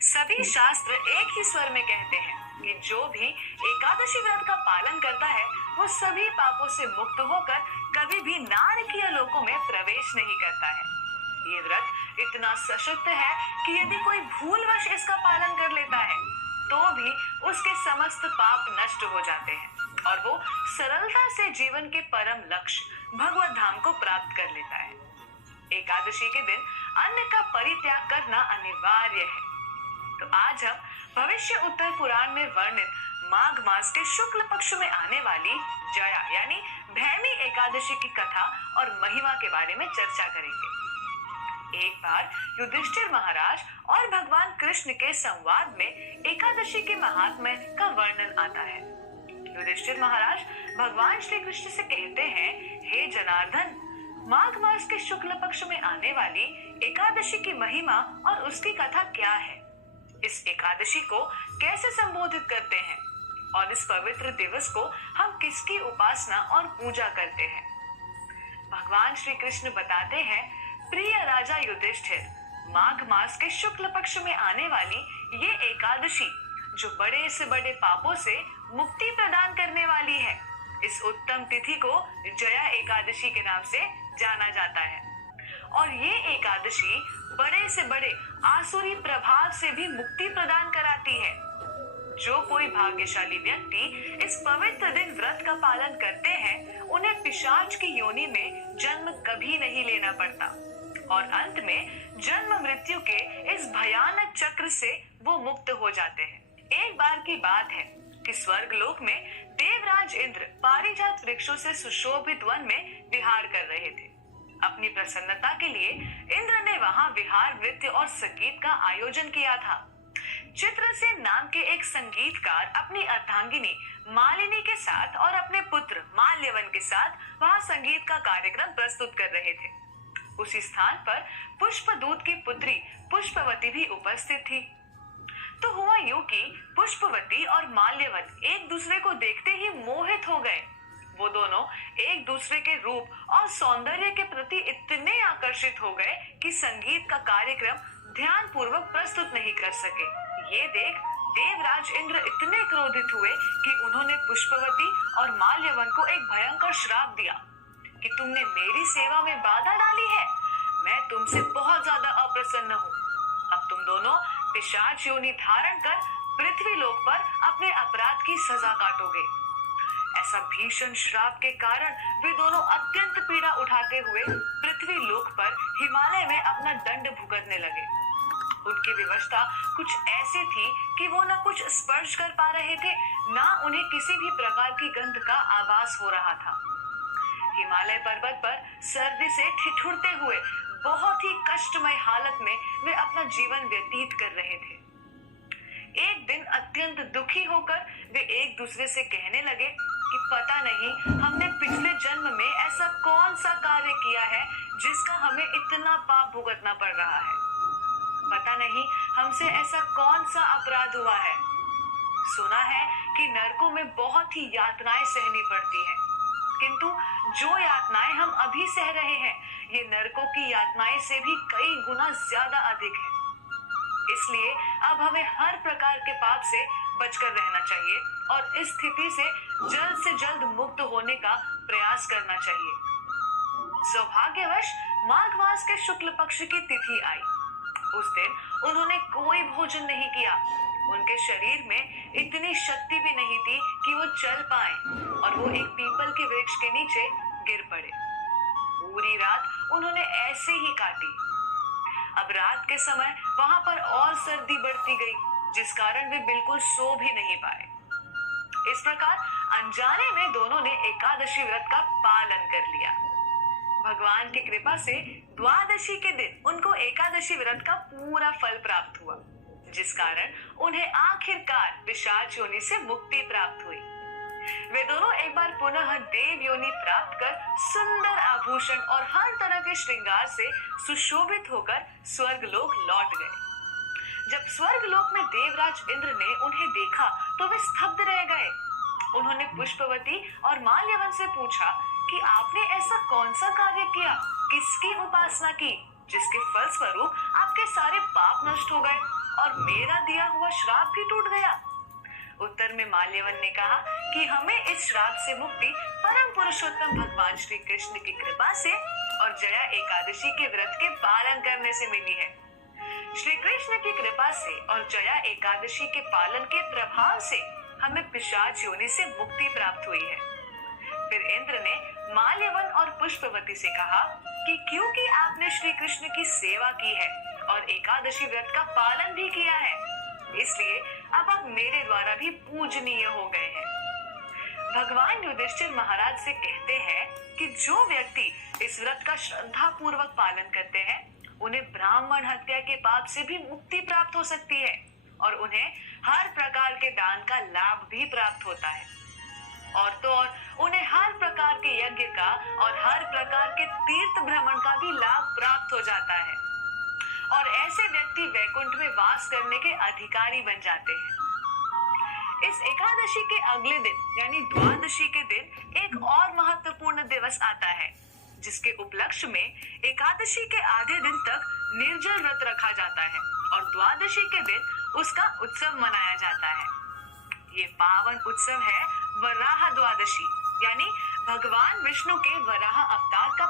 सभी शास्त्र एक ही स्वर में कहते हैं कि जो भी एकादशी व्रत का पालन करता है वो सभी पापों से मुक्त होकर कभी भी नारकीय लोकों में प्रवेश नहीं करता है। ये व्रत इतना सशक्त है कि यदि कोई भूलवश इसका पालन कर लेता है तो भी उसके समस्त पाप नष्ट हो जाते हैं और वो सरलता से जीवन के परम लक्ष्य भगवत धाम को प्राप्त कर लेता है। एकादशी के दिन अन्न का परित्याग करना अनिवार्य है। तो आज हम भविष्य उत्तर पुराण में वर्णित माघ मास के शुक्ल पक्ष में आने वाली जया यानी भैमी एकादशी की कथा और महिमा के बारे में चर्चा करेंगे। एक बार युधिष्ठिर महाराज और भगवान कृष्ण के संवाद में एकादशी के महात्म्य का वर्णन आता है। युधिष्ठिर महाराज भगवान श्री कृष्ण से कहते हैं, हे जनार्दन, माघ मास के शुक्ल पक्ष में आने वाली एकादशी की महिमा और उसकी कथा क्या है? इस एकादशी को कैसे संबोधित करते हैं और इस पवित्र दिवस को हम किसकी उपासना और पूजा करते हैं? भगवान श्री कृष्ण बताते हैं, प्रिय राजा युधिष्ठिर, माघ मास के शुक्ल पक्ष में आने वाली ये एकादशी जो बड़े से बड़े पापों से मुक्ति प्रदान करने वाली है, इस उत्तम तिथि को जया एकादशी के नाम से जाना जाता है। और ये एकादशी बड़े से बड़े आसुरी प्रभाव से भी मुक्ति प्रदान कराती है। जो कोई भाग्यशाली व्यक्ति इस पवित्र दिन व्रत का पालन करते हैं उन्हें पिशाच की योनि में जन्म कभी नहीं लेना पड़ता और अंत में जन्म मृत्यु के इस भयानक चक्र से वो मुक्त हो जाते हैं। एक बार की बात है कि स्वर्गलोक में देवराज इंद्र पारिजात वृक्षों से सुशोभित वन में विहार कर रहे थे। अपनी प्रसन्नता के लिए इंद्र ने वहां विहार नृत्य और संगीत का आयोजन किया था। चित्रसेन नाम के एक संगीतकार अपनी अर्धांगिनी मालिनी के साथ और अपने पुत्र माल्यवन के साथ वहां संगीत का कार्यक्रम प्रस्तुत कर रहे थे। उसी स्थान पर पुष्पदूत की पुत्री पुष्पवती भी उपस्थित थी। तो हुआ यूं कि पुष्पवती और माल्यवन एक दूसरे को देखते ही मोहित हो गए। वो दोनों एक दूसरे के रूप और सौंदर्य के प्रति इतने आकर्षित हो गए कि संगीत का कार्यक्रम ध्यान पूर्वक प्रस्तुत नहीं कर सके। ये देख देवराज इंद्र इतने क्रोधित हुए कि उन्होंने पुष्पवती और माल्यवन को एक भयंकर श्राप दिया कि तुमने मेरी सेवा में बाधा डाली है, मैं तुमसे बहुत ज्यादा अप्रसन्न हूँ। अब तुम दोनों पिशाच योनि धारण कर पृथ्वी लोक पर अपने अपराध की सजा काटोगे। ऐसा भीषण श्राप के कारण वे दोनों अत्यंत पीड़ा उठाते हुए पृथ्वी लोक पर हिमालय में अपना दंड भुगतने लगे। उनकी विवशता कुछ ऐसी थी कि वो न कुछ स्पर्श कर पा रहे थे, न उन्हें किसी भी प्रकार की गंध का आभास हो रहा था। हिमालय पर्वत पर सर्दी से ठिठुरते हुए बहुत ही कष्टमय हालत में वे अपना जीवन व्यतीत कर रहे थे। एक दिन अत्यंत दुखी होकर वे एक दूसरे से कहने लगे कि पता नहीं हमने पिछले जन्म में ऐसा कौन सा कार्य किया है जिसका हमें इतना पाप भुगतना पड़ रहा है। पता नहीं हमसे ऐसा कौन सा अपराध हुआ है। सुना है कि नरकों में बहुत ही यातनाएं सहनी पड़ती हैं, किंतु जो यातनाएं हम अभी सह रहे हैं ये नरकों की यातनाएं से भी कई गुना ज्यादा अधिक है। इसलिए अब हमें हर प्रकार के पाप से बचकर रहना चाहिए और इस स्थिति से जल्द मुक्त होने का प्रयास करना चाहिए। सौभाग्यवश माघ मास के शुक्ल पक्ष की तिथि आई। उस दिन उन्होंने कोई भोजन नहीं किया। उनके शरीर में इतनी शक्ति भी नहीं थी कि वो चल पाए और वो एक पीपल के वृक्ष के नीचे गिर पड़े। पूरी रात उन्होंने ऐसे ही काटी। अब रात के समय वहां पर और सर्दी बढ़ती गई, जिस कारण वे बिल्कुल सो भी नहीं पाए। इस प्रकार अनजाने में दोनों ने एकादशी व्रत का पालन कर लिया। भगवान की कृपा से द्वादशी के दिन उनको एकादशी व्रत का पूरा फल प्राप्त हुआ, जिस कारण उन्हें आखिरकार पिशाच योनि से मुक्ति प्राप्त हुई। वे दोनों एक बार पुनः देव योनि प्राप्त कर सुंदर आभूषण और हर तरह के श्रृंगार से सुशोभित होकर स्वर्गलोक लौट गए। जब स्वर्गलोक में देवराज इंद्र ने उन्हें देखा तो वे स्तब्ध रह गए। उन्होंने पुष्पवती और माल्यवन से पूछा कि आपने ऐसा कौन सा कार्य किया, किसकी उपासना की, जिसके फल स्वरूप आपके सारे पाप नष्ट हो गए और मेरा दिया हुआ श्राप भी टूट गया? उत्तर में माल्यवन ने कहा कि हमें इस श्राप से मुक्ति परम पुरुषोत्तम भगवान श्री कृष्ण की कृपा से और जया एकादशी के व्रत के पालन करने से मिली है। श्री कृष्ण की कृपा से और जया एकादशी के पालन के प्रभाव से हमें पिशाच योनि से मुक्ति प्राप्त हुई है। फिर इंद्र ने माल्यवन और पुष्पवती से कहा कि क्योंकि आपने श्री कृष्ण की सेवा की है और एकादशी व्रत का पालन भी किया है, इसलिए अब आप मेरे द्वारा भी पूजनीय हो गए हैं। भगवान युधिष्ठिर महाराज से कहते हैं कि जो व्यक्ति इस व्रत का श्रद्धा पूर्वक पालन करते हैं, उन्हें ब्राह्मण हत्या के पाप से भी मुक्ति प्राप्त हो सकती है और उन्हें हर प्रकार के दान का लाभ भी प्राप्त होता है। और तो और उन्हें हर प्रकार के यज्ञ का और हर प्रकार के तीर्थ भ्रमण का भी लाभ प्राप्त हो जाता है और ऐसे व्यक्ति वैकुंठ में वास करने के अधिकारी बन जाते हैं। इस एकादशी के अगले दिन यानी द्वादशी के दिन एक और महत्वपूर्ण दिवस आता है, जिसके उपलक्ष्य में एकादशी के आधे दिन तक निर्जल व्रत रखा जाता है और द्वादशी के दिन उसका उत्सव मनाया जाता है। ये पावन उत्सव है वराह द्वादशी, यानी भगवान विष्णु के वराह अवतार का